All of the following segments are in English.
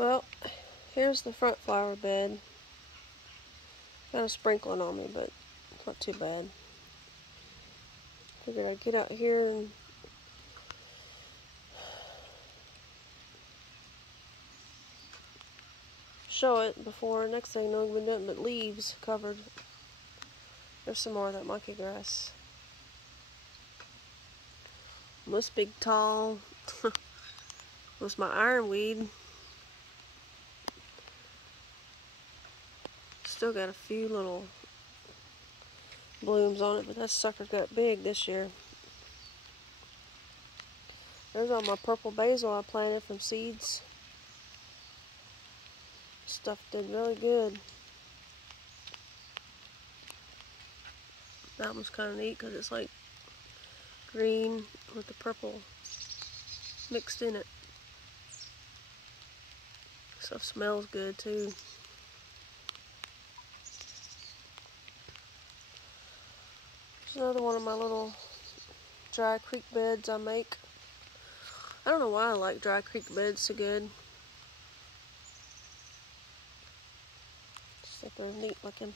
Well, here's the front flower bed. Kind of sprinkling on me, but it's not too bad. Figured I'd get out here and show it before. Next thing you know, we've been nothing but leaves covered. There's some more of that monkey grass. This big tall was my ironweed. Still got a few little blooms on it, but that sucker got big this year. There's all my purple basil I planted from seeds. Stuff did really good. That one's kind of neat because it's like green with the purple mixed in it. Stuff smells good too. There's another one of my little dry creek beds I make. I don't know why I like dry creek beds so good. Just think they're neat looking.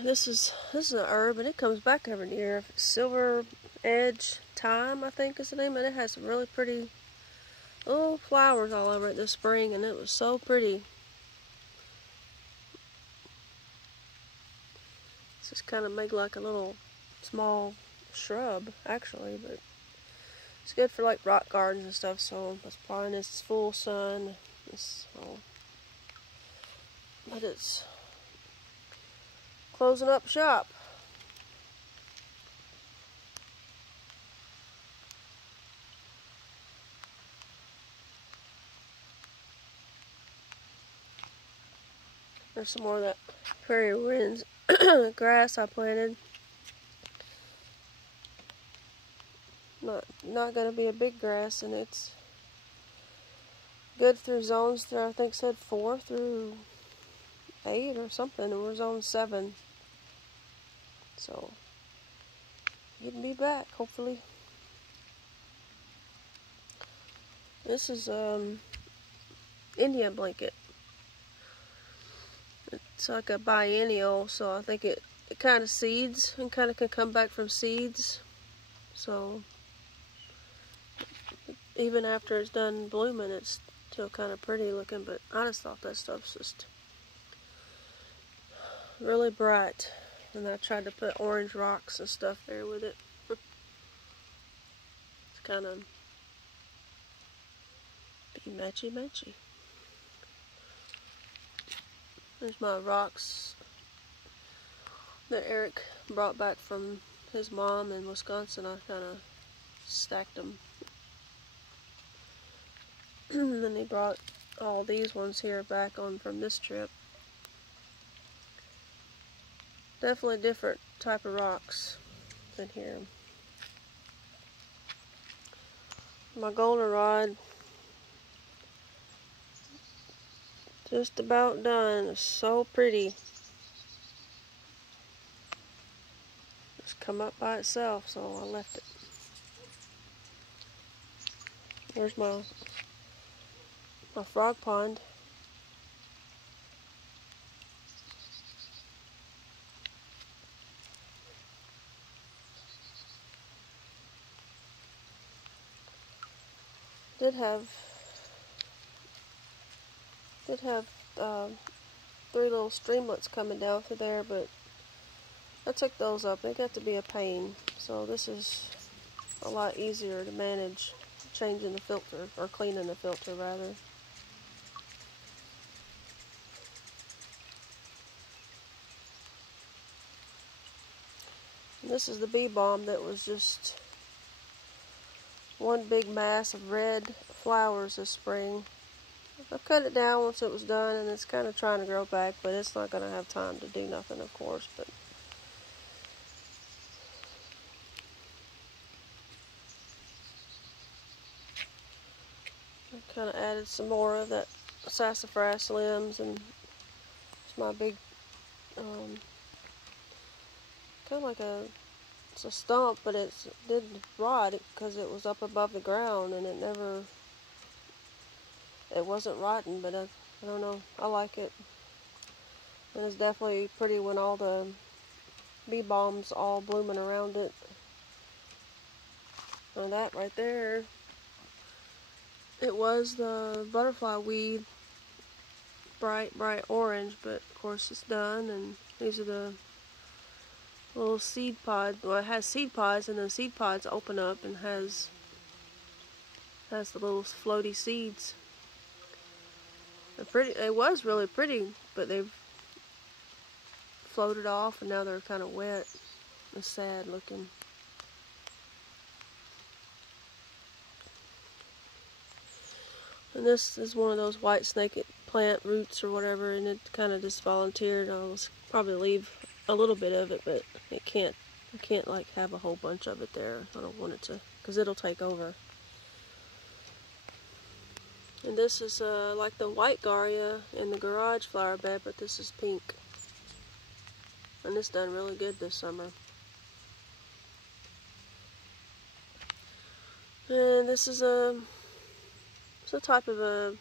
This is an herb, and it comes back every year. Silver edge thyme, I think is the name, and it has some really pretty little flowers all over it this spring, and it was so pretty. It's just kind of made like a little small shrub, actually, but it's good for like rock gardens and stuff. So it's probably in its full sun. But it's closing up shop. There's some more of that prairie winds grass I planted. Not going to be a big grass, and it's good through zones through, I think said 4 through 8 or something, and we're zone 7. So you can be back, hopefully. This is Indian blanket. It's like a biennial, so I think it kind of seeds and kind of can come back from seeds. So even after it's done blooming, it's still kind of pretty looking. But I just thought that stuff's just really bright, and I tried to put orange rocks and stuff there with it. It's kind of be matchy. There's my rocks that Eric brought back from his mom in Wisconsin. I kind of stacked them. And then he brought all these ones here back on from this trip. Definitely different type of rocks than here. My goldenrod, just about done. It's so pretty. Just come up by itself, so I left it. There's my frog pond. Did have 3 little streamlets coming down through there, but I took those up. They got to be a pain, so this is a lot easier to manage, changing the filter, or cleaning the filter rather. And this is the bee balm that was just one big mass of red flowers this spring. I cut it down once it was done, and it's kind of trying to grow back, but it's not going to have time to do nothing, of course. But I kind of added some more of that sassafras limbs, and it's my big, kind of like a It's a stump, but it did rot because it was up above the ground and it wasn't rotten, but I don't know. I like it. And it's definitely pretty when all the bee balm's all blooming around it. And that right there, it was the butterfly weed, bright orange, but of course it's done. And these are the little seed pods. Well, it has seed pods, and the seed pods open up and has the little floaty seeds. They're pretty. It was really pretty, but they've floated off, and now they're kind of wet. It's sad looking. And this is one of those white snake plant roots or whatever, and it kind of just volunteered. I'll probably leave a little bit of it, but it can't. I can't like have a whole bunch of it there. I don't want it to, because it'll take over. And this is like the white Garrya in the garage flower bed, but this is pink. And it's done really good this summer. And this is it's a type of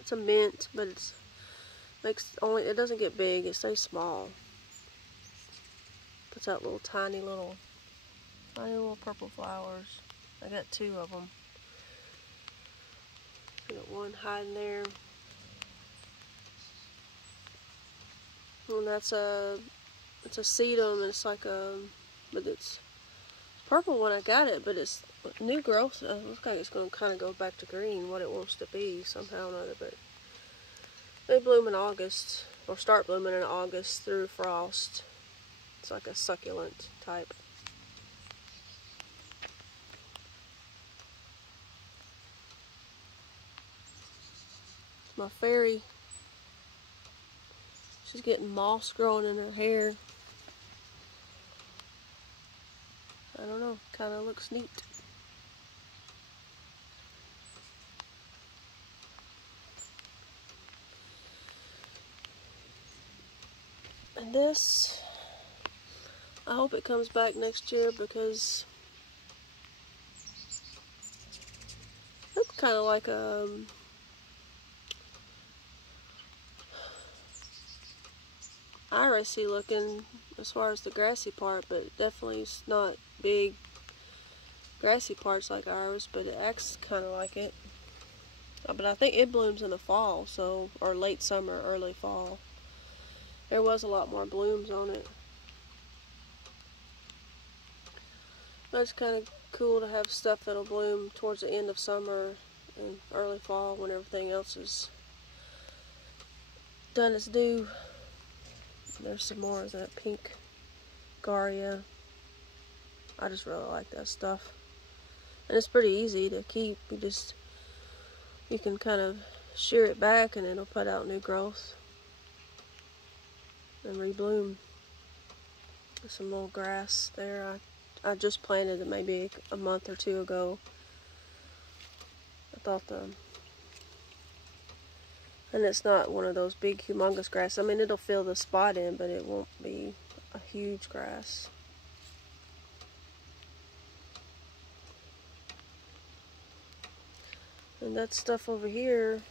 it's a mint, but it doesn't get big, it stays small. Puts out little tiny little purple flowers. I got 2 of them. I got one hiding there. And it's a sedum, and it's like but it's purple when I got it, but it's new growth. It looks like it's going to kind of go back to green, what it wants to be somehow or another. But they bloom in August, or start blooming in August through frost. It's like a succulent type. My fairy, she's getting moss growing in her hair. I don't know, kind of looks neat. And this, I hope it comes back next year, because it looks kind of like irisy looking as far as the grassy part, but definitely it's not big grassy parts like iris, but it acts kind of like it. But I think it blooms in the fall, so, or late summer, early fall. There was a lot more blooms on it. But it's kind of cool to have stuff that'll bloom towards the end of summer and early fall when everything else is done its due. There's some more of that pink Garrya. I just really like that stuff. And it's pretty easy to keep. You can kind of shear it back and it'll put out new growth and rebloom. There's some little grass there. I just planted it maybe a month or 2 ago. I thought and it's not one of those big humongous grass. I mean, it'll fill the spot in, but it won't be a huge grass. And that stuff over here,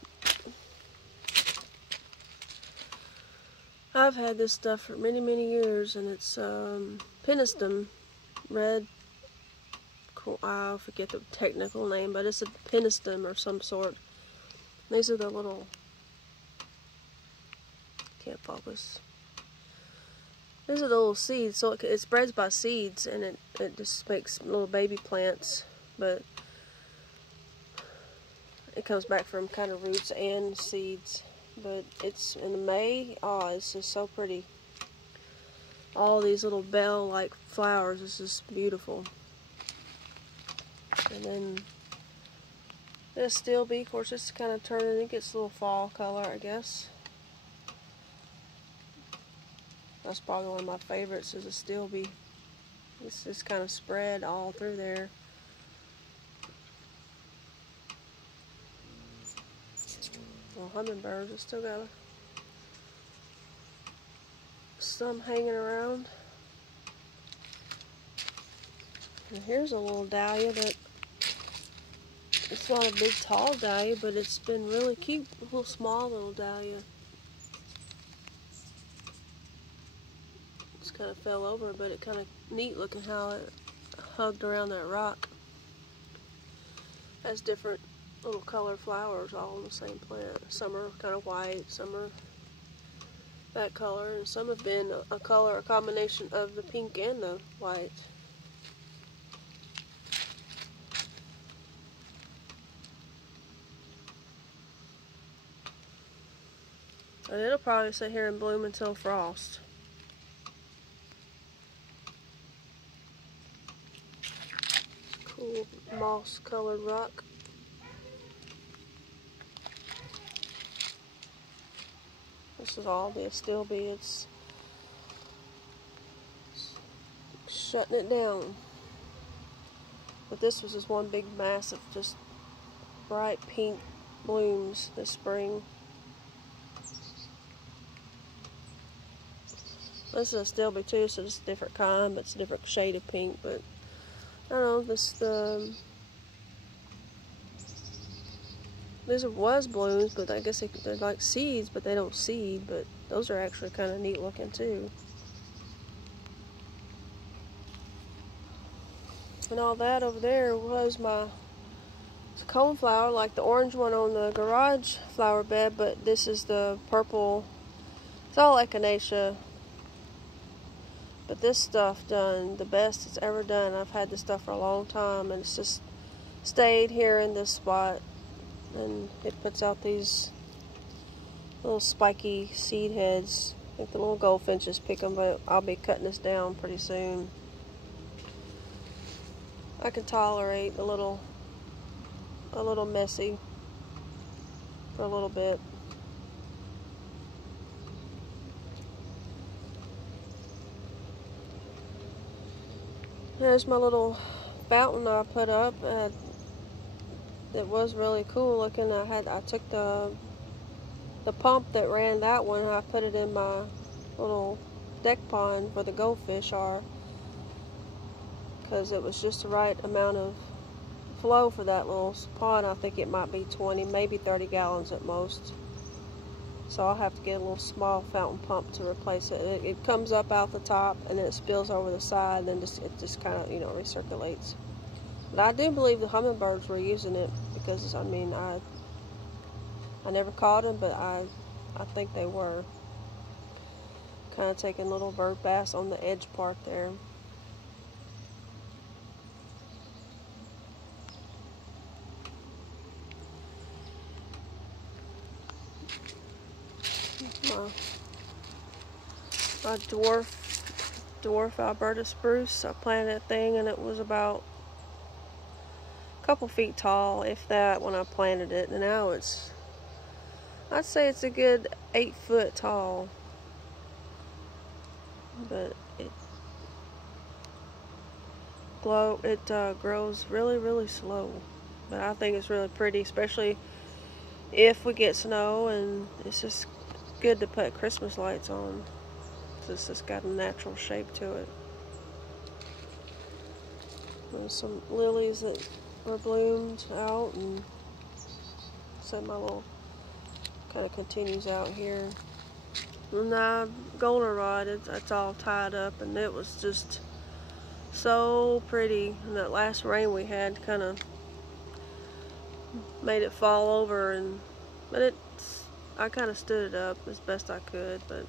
I've had this stuff for many, many years, and it's Penniston red. I forget the technical name, but it's a Penniston or some sort. These are the little, can't focus. These are the little seeds, so it spreads by seeds, and it just makes little baby plants, but it comes back from kind of roots and seeds. But it's in May. Oh, it's just so pretty. All these little bell-like flowers. It's just beautiful. And then this steel bee, of course, it's kind of turning. It gets a little fall color, I guess. That's probably one of my favorites, is a steel bee. It's just kind of spread all through there. Well, hummingbirds, I still got some hanging around. And here's a little dahlia that it's not a big tall dahlia, but it's been really cute. A little small little dahlia. Just kind of fell over, but it kind of neat looking how it hugged around that rock. Has different little colored flowers all in the same plant. Some are kind of white, some are that color, and some have been a combination of the pink and the white. And it'll probably sit here and bloom until frost. Cool moss colored rock. This is all the astilbe. It's shutting it down. But this was just one big mass of just bright pink blooms this spring. This is astilbe too, so it's a different kind, but it's a different shade of pink. But I don't know, these was blooms, but I guess they're like seeds, but they don't seed. But those are actually kind of neat looking too. And all that over there was my coneflower, like the orange one on the garage flower bed, but this is the purple. It's all echinacea. But this stuff done the best it's ever done. I've had this stuff for a long time, and it's just stayed here in this spot. And it puts out these little spiky seed heads. I think the little goldfinches pick them, but I'll be cutting this down pretty soon. I can tolerate a little messy for a little bit. There's my little fountain I put up. It was really cool looking. I took the pump that ran that one, and I put it in my little deck pond where the goldfish are, because it was just the right amount of flow for that little pond. I think it might be 20, maybe 30 gallons at most. So I'll have to get a little small fountain pump to replace it. It comes up out the top, and then it spills over the side, and then it just kind of, recirculates. But I do believe the hummingbirds were using it, because I mean I never caught them, but I think they were kind of taking little bird baths on the edge part there. My dwarf Alberta spruce. I planted that thing, and it was about a couple feet tall, if that, when I planted it. And now I'd say it's a good 8 foot tall. But it grows really, really slow. But I think it's really pretty, especially if we get snow, and it's just good to put Christmas lights on. It's just got a natural shape to it. There's some lilies that were bloomed out, and so my little kind of continues out here. And the goldenrod, it's all tied up, and it was just so pretty. And that last rain we had kind of made it fall over, but I kind of stood it up as best I could, but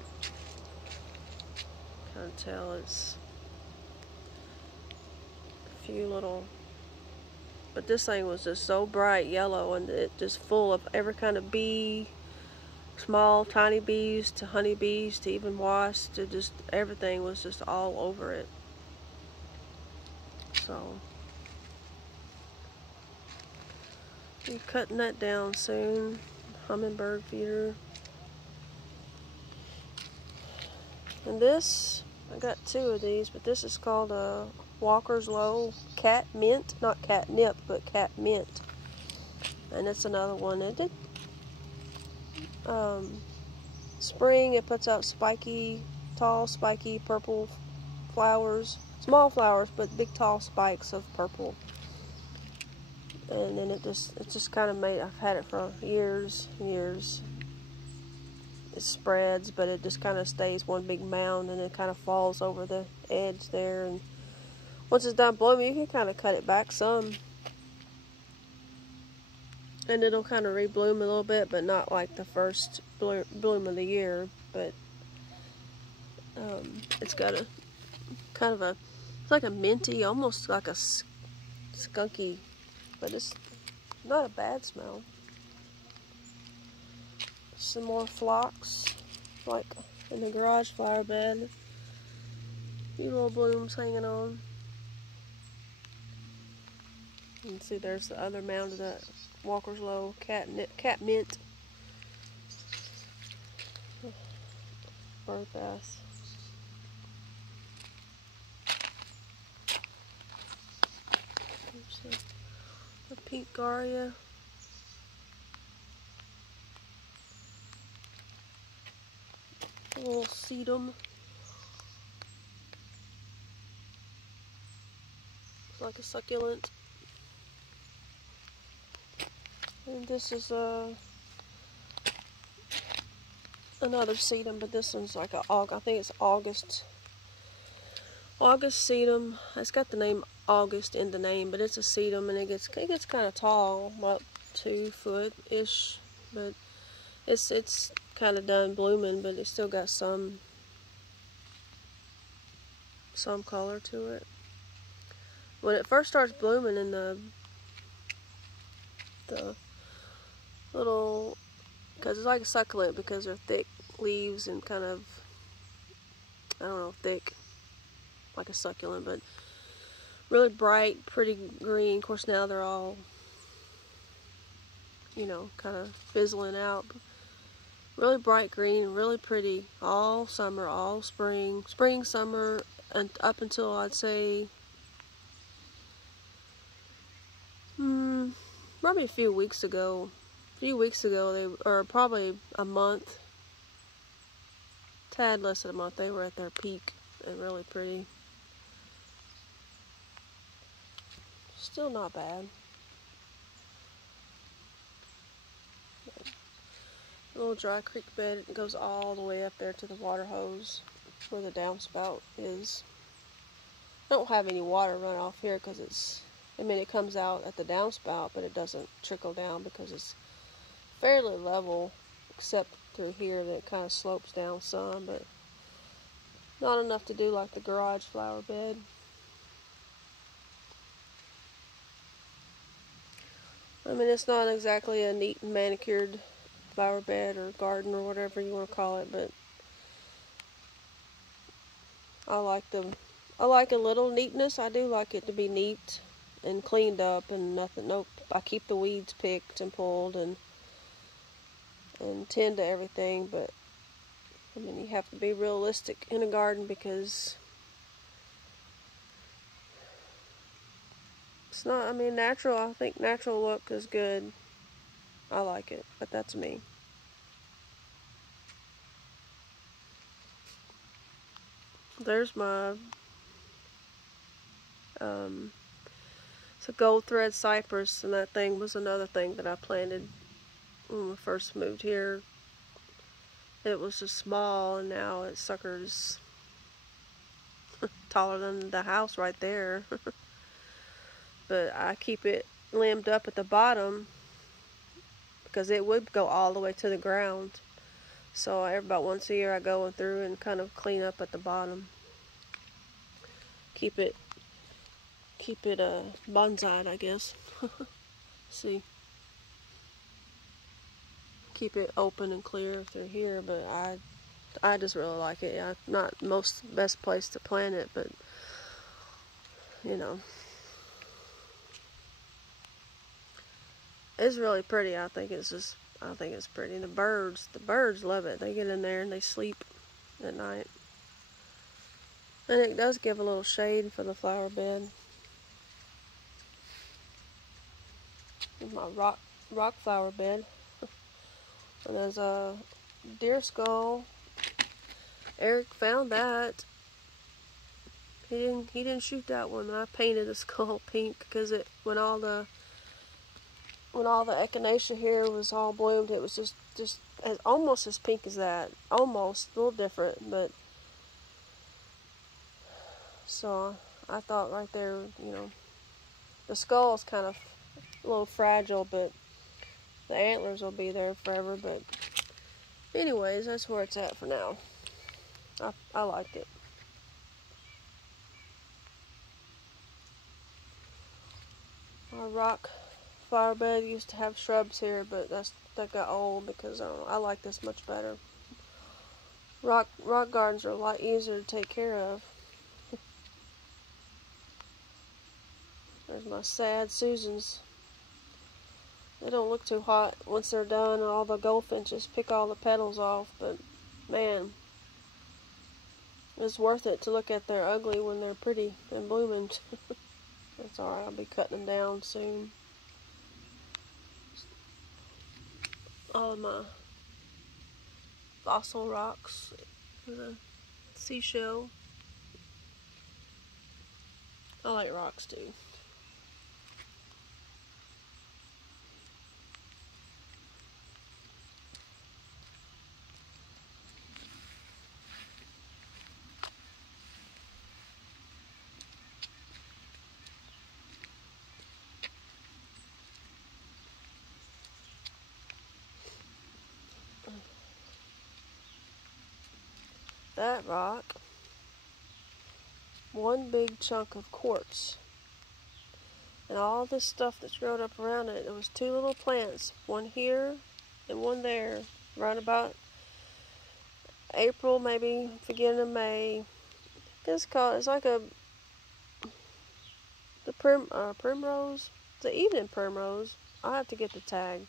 kind of tell it's a few little. But this thing was just so bright yellow, and it just full of every kind of bee, small tiny bees to honeybees to even wasps, to just everything was just all over it. So be cutting that down soon. Hummingbird feeder. And this, I got 2 of these, but this is called a Walker's Low Cat Mint. Not catnip, but cat mint. And it's another one. It did spring, it puts out tall spiky purple flowers. small flowers, but big tall spikes of purple. And then it just kind of made, I've had it for years and years. It spreads, but it just kind of stays one big mound, and it kind of falls over the edge there. And once it's done blooming, you can kind of cut it back some, and it'll kind of rebloom a little bit, but not like the first bloom of the year. But it's got a kind of it's like a minty, almost like a skunky, but it's not a bad smell. Some more phlox, like in the garage flower bed. A few little blooms hanging on. You can see there's the other mound of that Walker's Low cat mint. Bird bass. The pink Garia. A little sedum. It's like a succulent. And this is another sedum, but this one's like I think it's August sedum. It's got the name August in the name, but it's a sedum, and it gets kind of tall, about 2 foot ish, but it's kind of done blooming, but it's still got some color to it. When it first starts blooming in the little, because it's like a succulent because they're thick leaves and kind of, I don't know, thick like a succulent, but really bright, pretty green. Of course now they're all, you know, kind of fizzling out. Really bright green, really pretty all summer, all spring, summer, and up until I'd say probably a few weeks ago, or probably a month, tad less than a month, they were at their peak and really pretty. Still not bad. A little dry creek bed, it goes all the way up there to the water hose where the downspout is. I don't have any water run off here because it comes out at the downspout, but it doesn't trickle down because it's fairly level, except through here that it kind of slopes down some, but not enough to do like the garage flower bed. I mean, it's not exactly a neat and manicured flower bed or garden or whatever you want to call it, but I like a little neatness. I do like it to be neat and cleaned up and nothing. Nope. I keep the weeds picked and pulled and tend to everything, but I mean, you have to be realistic in a garden because it's not, I mean, natural. I think natural look is good. I like it, but that's me. There's my it's a gold thread cypress, and that thing was another thing that I planted when we first moved here. It was just small, and now it suckers taller than the house right there. But I keep it limbed up at the bottom because it would go all the way to the ground. So about once a year I go through and kind of clean up at the bottom. Keep it bonsai'd, I guess. See. Keep it open and clear through here, but I just really like it. Not best place to plant it, but you know, it's really pretty. I think it's pretty. And the birds love it. They get in there and they sleep at night. And it does give a little shade for the flower bed. Here's my rock flower bed. And there's a deer skull. Eric found that He didn't shoot that one. I painted the skull pink because when all the echinacea here was all bloomed, it was just almost as pink as that. Almost a little different, but so I thought right there, you know, the skull's kind of a little fragile, but the antlers will be there forever. But anyways, that's where it's at for now. I liked it. Our rock flower bed used to have shrubs here, but that got old because I like this much better. Rock gardens are a lot easier to take care of. There's my sad Susans. They don't look too hot once they're done, and all the goldfinches pick all the petals off, but man, it's worth it to look at their ugly when they're pretty and blooming. That's alright, I'll be cutting them down soon. All of my fossil rocks, the seashell. I like rocks too. That rock, one big chunk of quartz, and all this stuff that's grown up around it. There was two little plants, one here and one there, right about April, maybe beginning of May. It's like the primrose, the evening primrose. I have to get the tag,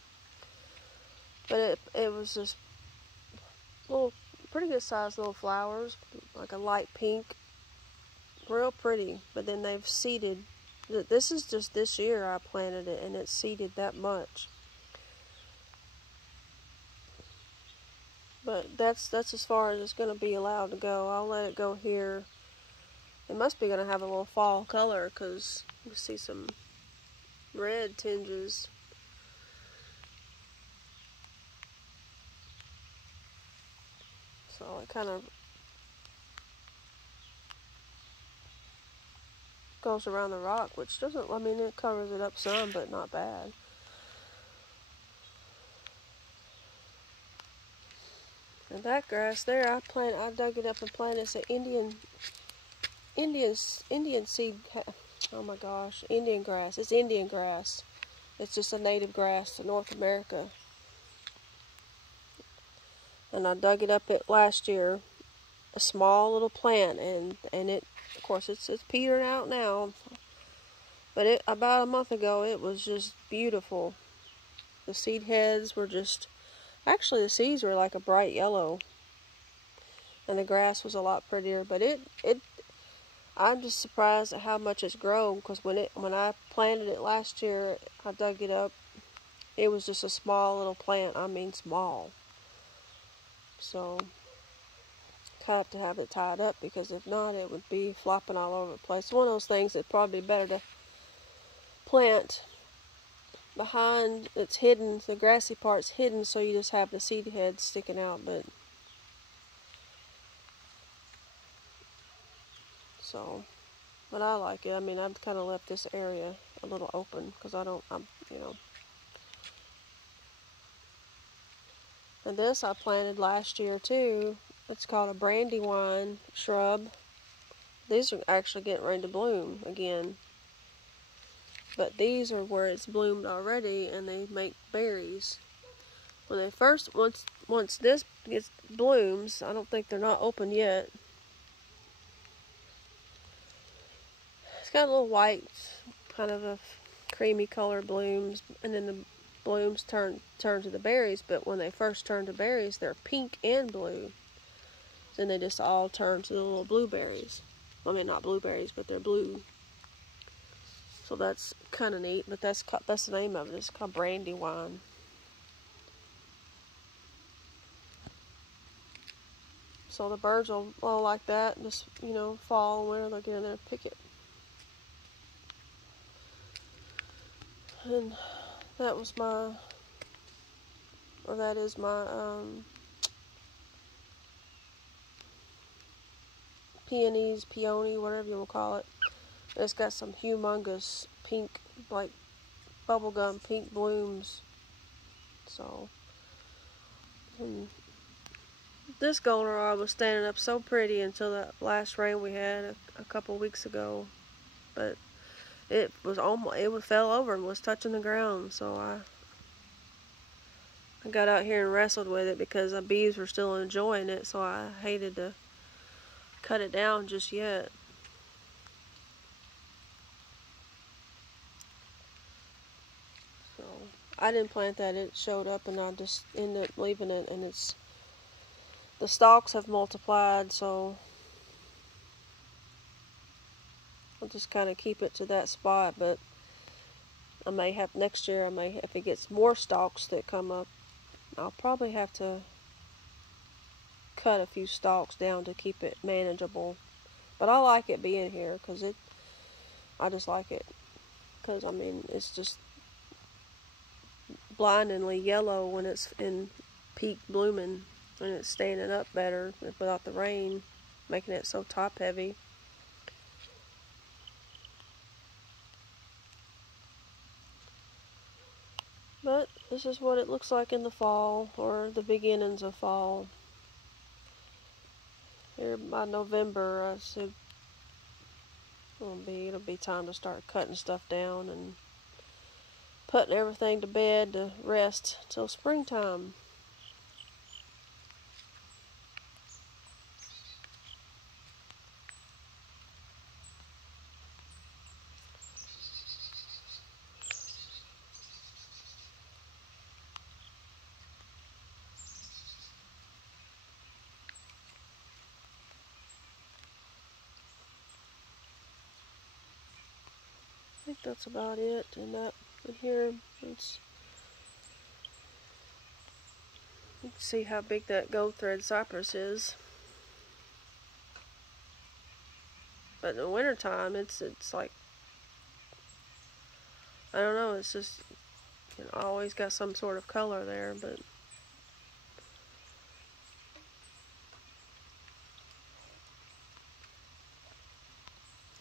but it was just little, pretty good sized little flowers, like a light pink, real pretty. But then they've seeded. This is just this year I planted it, and it's seeded that much. But that's as far as it's going to be allowed to go. I'll let it go here. It must be going to have a little fall color because you see some red tinges. So it kind of goes around the rock, which doesn't, I mean, it covers it up some, but not bad. And that grass there, I dug it up and planted. It's an Indian seed. Oh my gosh, Indian grass. It's Indian grass. It's just a native grass to North America. And I dug it up last year, a small little plant, and it, of course, it's petering out now. But about a month ago, it was just beautiful. The seed heads were just, actually the seeds were like a bright yellow, and the grass was a lot prettier. But I'm just surprised at how much it's grown, because when I planted it last year, I dug it up. It was just a small little plant. I mean, small. So I have to have it tied up, because if not, it would be flopping all over the place. One of those things that probably better to plant behind. It's hidden. The grassy part's hidden, so you just have the seed heads sticking out. But I like it. I mean, I've kind of left this area a little open because you know. And this I planted last year too. It's called a brandywine shrub. These are actually getting ready to bloom again. But these are where it's bloomed already, and they make berries. When they once this blooms, I don't think they're not open yet. It's got a little white, kind of a creamy color blooms, and then the blooms turn to the berries. But when they first turn to berries, they're pink and blue. Then they just all turn to the little blueberries. I mean, not blueberries, but they're blue. So that's kind of neat. But that's the name of it. It's called brandywine. So the birds will all like that. Just, you know, fall and winter, they'll get in there and pick it. And that was my, or that is my peony, whatever you will call it. It's got some humongous pink, like bubblegum pink blooms. So, and this goldenrod was standing up so pretty until that last rain we had a couple weeks ago. But it fell over and was touching the ground. So I got out here and wrestled with it because the bees were still enjoying it. So I hated to cut it down just yet. So I didn't plant that. It showed up and I just ended up leaving it, and the stalks have multiplied, so I'll just kind of keep it to that spot. But I may have next year, if it gets more stalks that come up, I'll probably have to cut a few stalks down to keep it manageable. But I like it being here because I just like it. Because, I mean, it's just blindingly yellow when it's in peak blooming, and it's standing up better without the rain making it so top heavy. But this is what it looks like in the fall, or the beginnings of fall. Here by November, I said it'll be time to start cutting stuff down and putting everything to bed to rest till springtime. I think that's about it. And that in here, you can see how big that gold thread cypress is. But in the wintertime, it's like, I don't know, it's just, you know, always got some sort of color there. But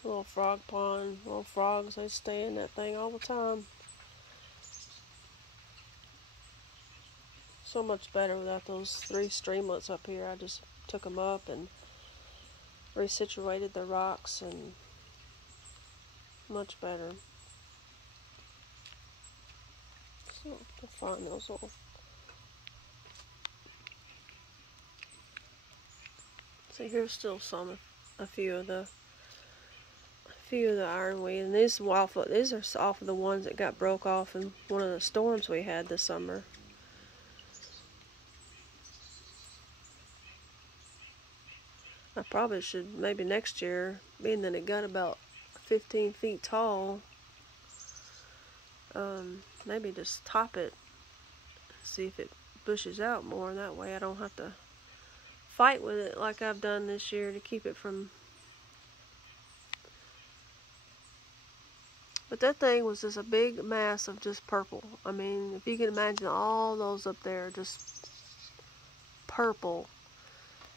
little frog pond, little frogs, they stay in that thing all the time. So much better without those 3 streamlets up here. I just took them up and resituated the rocks, and much better. So to find those little. See, here's still a few of the ironweed, and these are off of the ones that got broke off in one of the storms we had this summer. I probably should, maybe next year, being that it got about 15 feet tall, maybe just top it, see if it bushes out more. That way I don't have to fight with it like I've done this year to keep it from. But that thing was just a big mass of just purple. I mean, if you can imagine all those up there, just purple.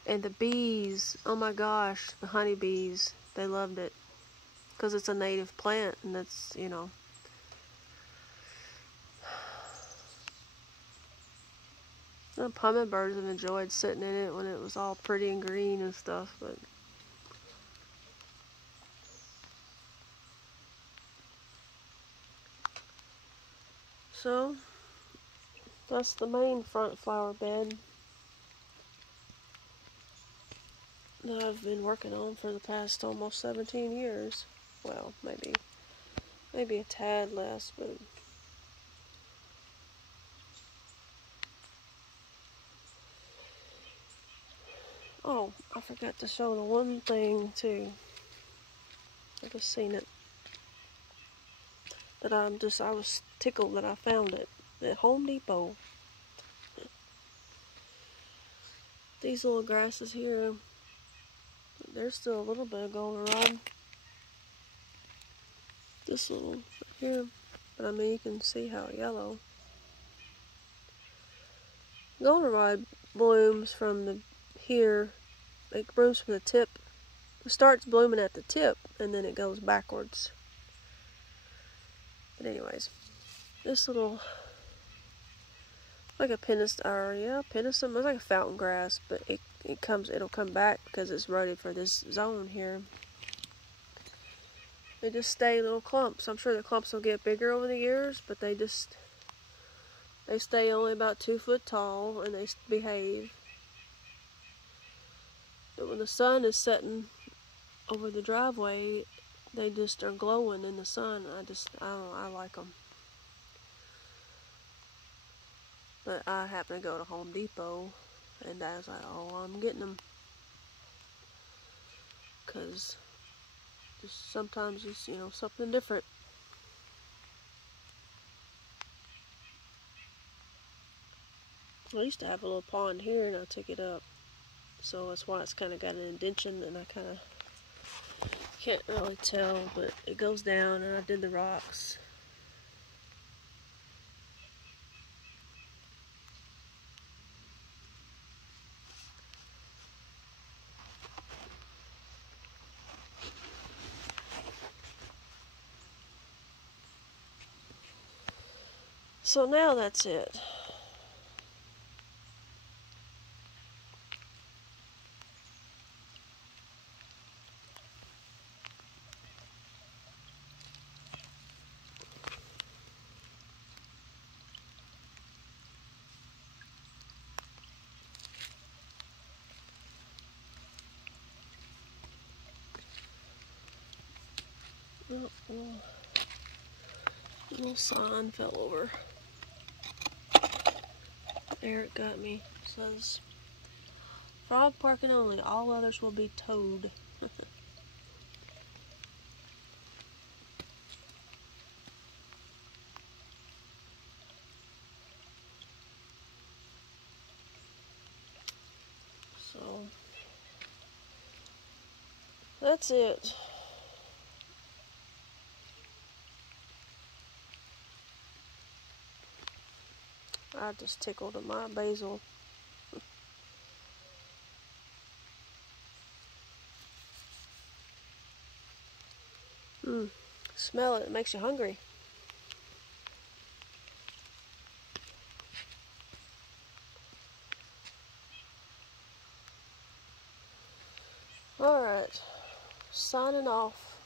And the bees, oh my gosh, the honeybees, they loved it. Because it's a native plant, and that's, you know. The hummingbirds have enjoyed sitting in it when it was all pretty and green and stuff, but. So, that's the main front flower bed that I've been working on for the past almost 17 years. Well, maybe a tad less, but oh, I forgot to show the one thing too. I just seen it. That I was tickled that I found it at Home Depot. These little grasses here, there's still a little bit of goldenrod. This little here, but I mean you can see how yellow. Goldenrod blooms from the here. It blooms from the tip. It starts blooming at the tip, and then it goes backwards. But anyways, this little, like a pennisetum, it's like a fountain grass, but it'll come back because it's ready for this zone here. They just stay little clumps. I'm sure the clumps will get bigger over the years, but they stay only about 2 foot tall, and they behave. But when the sun is setting over the driveway, they just are glowing in the sun. I don't know, I like them. But I happened to go to Home Depot, and I was like, oh, I'm getting them. Because sometimes it's, you know, something different. I used to have a little pond here, and I took it up. So that's why it's kind of got an indention, and I kind of can't really tell, but it goes down, and I did the rocks. So now that's it. Oh, little sign fell over. Eric got me. It says, frog parking only. All others will be towed. So, that's it. I just tickled my basil. Smell it, it makes you hungry. Alright, signing off.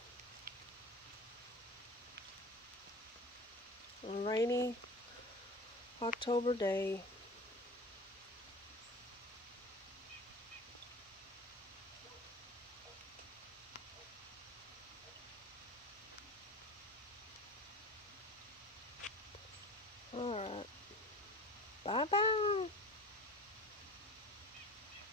On a rainy October day.